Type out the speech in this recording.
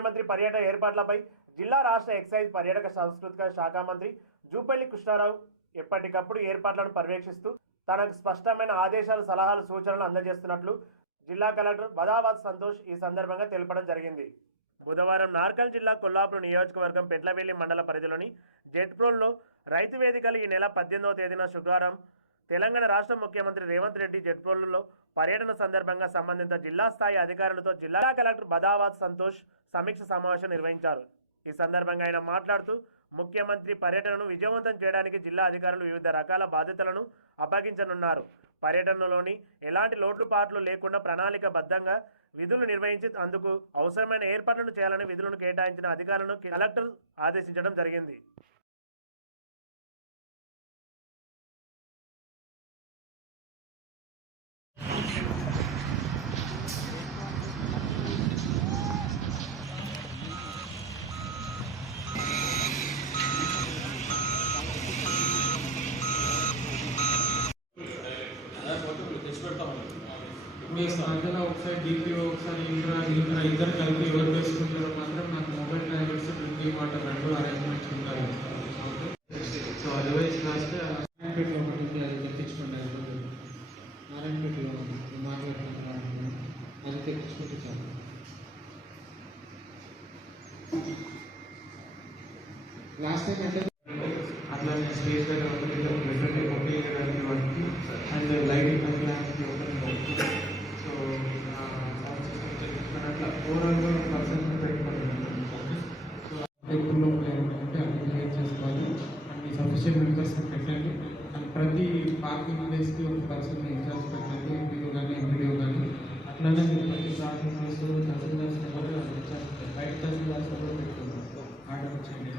ముఖ్యమంత్రి పర్యటన ఏర్పాట్లపై జిల్లా రాష్ట్ర ఎక్సైజ్ పర్యాటక సాంస్కృతిక శాఖ మంత్రి జూపల్లి కృష్ణారావు ఎప్పటికప్పుడు ఏర్పాట్లను పర్యవేక్షిస్తూ తనకు స్పష్టమైన ఆదేశాలు సలహాలు సూచనలు అందజేస్తున్నట్లు జిల్లా కలెక్టర్ బదాబాద్ సంతోష్ ఈ సందర్భంగా తెలపడం జరిగింది. బుధవారం నార్కల్ జిల్లా కొల్లాపూర్ నియోజకవర్గం పెట్లవేలి మండల పరిధిలోని జెట్ప్రోల్లో రైతు వేదికలు ఈ నెల పద్దెనిమిదవ తేదీన శుక్రవారం తెలంగాణ రాష్ట్ర ముఖ్యమంత్రి రేవంత్ రెడ్డి జెట్ప్రోల్లో పర్యటన సందర్భంగా సంబంధిత జిల్లా స్థాయి అధికారులతో జిల్లా కలెక్టర్ బదావాద్ సంతోష్ సమీక్ష సమావేశం నిర్వహించారు. ఈ సందర్భంగా ఆయన మాట్లాడుతూ ముఖ్యమంత్రి పర్యటనను విజయవంతం చేయడానికి జిల్లా అధికారులు వివిధ రకాల బాధ్యతలను అప్పగించనున్నారు. పర్యటనలోని ఎలాంటి లోటుపాట్లు లేకుండా ప్రణాళికబద్ధంగా విధులు నిర్వహించి అందుకు అవసరమైన ఏర్పాట్లను చేయాలని విధులను కేటాయించిన అధికారులను కలెక్టర్ ఆదేశించడం జరిగింది. మీ మధ్యలో ఒకసారి డిపిఓ ఒకసారి ఇంట్రా ఇంట్రా ఇద్దరు కలిపి ఎవరు వేసుకుంటారో మాత్రం నాకు మొబైల్ డ్రైవర్స్ డ్రింకింగ్ వాటర్ రెండు అరేంజ్మెంట్స్ ఉండాలి సో అదర్వైజ్ కాస్ట్ నారాయణపేటలో ఒకటి ఉంది అది తెప్పించుకోండి అది నారాయణపేటలో అది తెప్పించుకుంటే చాలు లాస్ట్ టైం అంటే అట్లా స్టేజ్ దగ్గర ఒకటి డిఫరెంట్ ఒకటి చేయడానికి వాటికి అండ్ లైటింగ్ ప్లాన్స్కి ఒకటి ఒకటి సో సౌండ్ సిస్టమ్ తెప్పించుకొని అట్లా ఓవరాల్గా పర్సన్ పెట్టుకోండి సో అన్ని క్లియర్ చేసుకోవాలి అండ్ మీ సఫిషియెంట్ పెట్టండి అండ్ ప్రతి పార్కింగ్ ప్లేస్కి ఒక పర్సన్ ఇన్ఛార్జ్ పెట్టండి ఎంపీఓ కానీ ఎంపీడీఓ కానీ అట్లానే మీరు ప్రతి పార్కింగ్ ప్లేస్ తహసీల్దార్స్ బయట తహసీల్దార్స్ కూడా పెట్టుకున్నాం ఆర్డర్ చేయండి